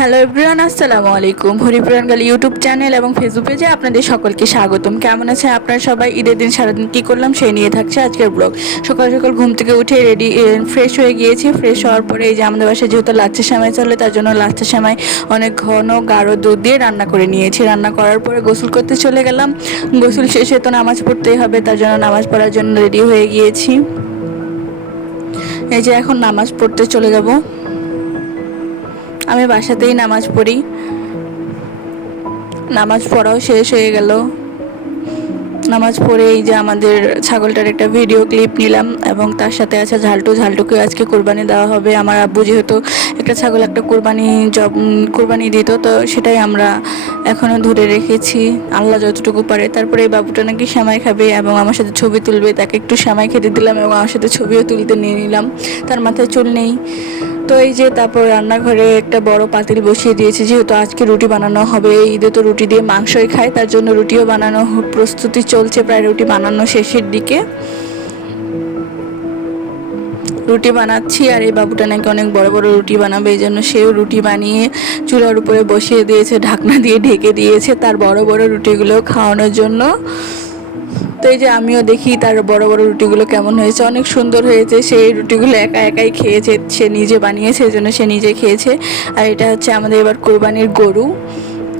Hello everyone, আসসালামু আলাইকুম। হরিপুরান গালি ইউটিউব চ্যানেল এবং ফেসবুক পেজে আপনাদের সকলকে স্বাগতম। কেমন আছেন আপনারা সবাই? ঈদের দিন সারাদিন কী করলাম সেই নিয়ে থাকছে আজকের ব্লগ। সকাল সকাল ঘুম থেকে উঠে রেডি ফ্রেশ হয়ে গিয়েছি। ফ্রেশ হওয়ার পরে এই যে আমাদের বাসায় যেহেতু লাচ্ছা সেমাই চলে, তার জন্য লাচ্ছা সেমাই অনেক ঘন গাঢ় দুধ দিয়ে রান্না করে নিয়েছি। রান্না করার পরে গোসল করতে চলে গেলাম। গোসল শেষে তো নামাজ পড়তেই হবে, তার জন্য নামাজ পড়ার জন্য রেডি হয়ে গিয়েছি। এই যে এখন নামাজ পড়তে চলে যাব। আমি বাসাতেই নামাজ পড়ি। নামাজ পড়াও শেষ হয়ে গেল। নামাজ পড়ে এই যে আমাদের ছাগলটার একটা ভিডিও ক্লিপ নিলাম এবং তার সাথে আছে ঝালটুকে আজকে কোরবানি দেওয়া হবে। আমার আব্বু যেহেতু একটা ছাগল একটা কোরবানি দিত, তো সেটাই আমরা এখনও ধরে রেখেছি, আল্লাহ যতটুকু পারে। তারপরে এই বাবুটা নাকি সেমাই খাবে এবং আমার সাথে ছবি তুলবে, তাকে একটু সেমাই খেতে দিলাম এবং আমার সাথে ছবিও তুলতে নিয়ে নিলাম। তার মাথায় চুল নেই। তো এই যে তারপর রান্নাঘরে একটা বড় পাতিল বসিয়ে দিয়েছি, যেহেতু আজকে রুটি বানানো হবে। ঈদে তো রুটি দিয়ে মাংসই খায়, তার জন্য রুটিও বানানো প্রস্তুতি চলছে, প্রায় রুটি বানানো শেষের দিকে। রুটি বানাচ্ছি আর এই বাবুটা নাকি অনেক বড় বড় রুটি বানাবে, এই জন্য সেও রুটি বানিয়ে চুলার উপরে বসিয়ে দিয়েছে, ঢাকনা দিয়ে ঢেকে দিয়েছে তার বড় বড় রুটিগুলো খাওয়ানোর জন্য। তো এই যে আমিও দেখি তার বড় বড় রুটিগুলো কেমন হয়েছে, অনেক সুন্দর হয়েছে। সেই রুটিগুলো একাই খেয়েছে, সে নিজে বানিয়েছে, এই জন্য সে নিজে খেয়েছে। আর এটা হচ্ছে আমাদের এবার কোরবানির গরু,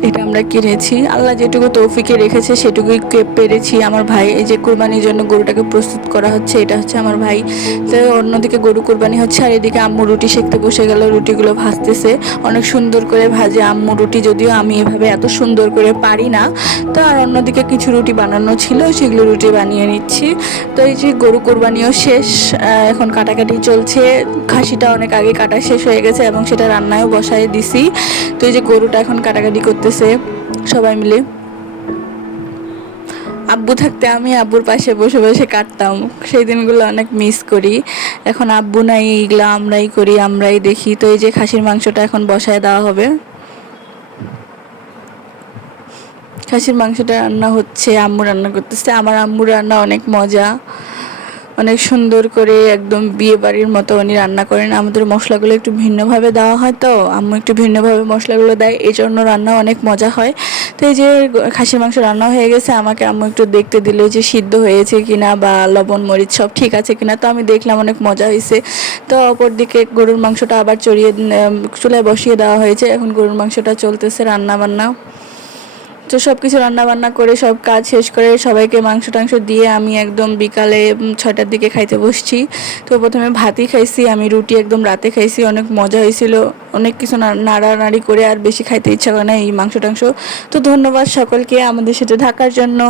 এটা আমরা কিনেছি। আল্লাহ যেটুকু তৌফিকে রেখেছে সেটুকুই পেরেছি। আমার ভাই এই যে কোরবানির জন্য গরুটাকে প্রস্তুত করা হচ্ছে, এটা হচ্ছে আমার ভাই। তো অন্যদিকে গরু কোরবানি হচ্ছে আর এদিকে আম্মু রুটি সেঁকতে বসে গেল, রুটিগুলো ভাজতেছে। অনেক সুন্দর করে ভাজে আম্মু রুটি, যদিও আমি এভাবে এত সুন্দর করে পারি না। তো আর অন্যদিকে কিছু রুটি বানানো ছিল, সেগুলো রুটি বানিয়ে নিচ্ছি। তো এই যে গরু কোরবানিও শেষ, এখন কাটাকাটি চলছে। খাসিটা অনেক আগে কাটা শেষ হয়ে গেছে এবং সেটা রান্নায়ও বসায় দিছি। তো এই যে গরুটা এখন কাটাকাটি করতেছে সবাই মিলে। আব্বু থাকতে আমি আব্বুর পাশে বসে বসে কাটতাম, সেই দিনগুলো অনেক মিস করি। এখন আব্বু নাই, এইগুলো আমরাই করি, আমরাই দেখি। তো এই যে খাসির মাংসটা এখন বসায় দেওয়া হবে। খাসির মাংসটা রান্না হচ্ছে, আম্মু রান্না করতেছে। আমার আম্মুর রান্না অনেক মজা, অনেক সুন্দর করে একদম বিয়ে বাড়ির মতো উনি রান্না করেন। আমাদের মশলাগুলো একটু ভিন্নভাবে দেওয়া হয়, তো আম্মু একটু ভিন্নভাবে মশলাগুলো দেয়, এই জন্য রান্না অনেক মজা হয়। তো এই যে খাসির মাংস রান্না হয়ে গেছে, আমাকে আম্মু একটু দেখতে দিল যে সিদ্ধ হয়েছে কিনা বা লবণ মরিচ সব ঠিক আছে কিনা। তো আমি দেখলাম অনেক মজা হয়েছে। তো অপর দিকে গরুর মাংসটা আবার চুলায় বসিয়ে দেওয়া হয়েছে। এখন গরুর মাংসটা চলতেছে রান্না বান্না। তো সব কিছু রান্নাবান্না করে সব কাজ শেষ করে সবাইকে মাংস টাংস দিয়ে আমি একদম বিকালে 6টার দিকে খাইতে বসছি। তো প্রথমে ভাতই খাইছি, আমি রুটি একদম রাতে খাইছি, অনেক মজা হয়েছিল। অনেক কিছু নাড়ানাড়ি করে আর বেশি খাইতে ইচ্ছা করে না এই মাংস টাংস। তো ধন্যবাদ সকলকে আমাদের সাথে থাকার জন্য।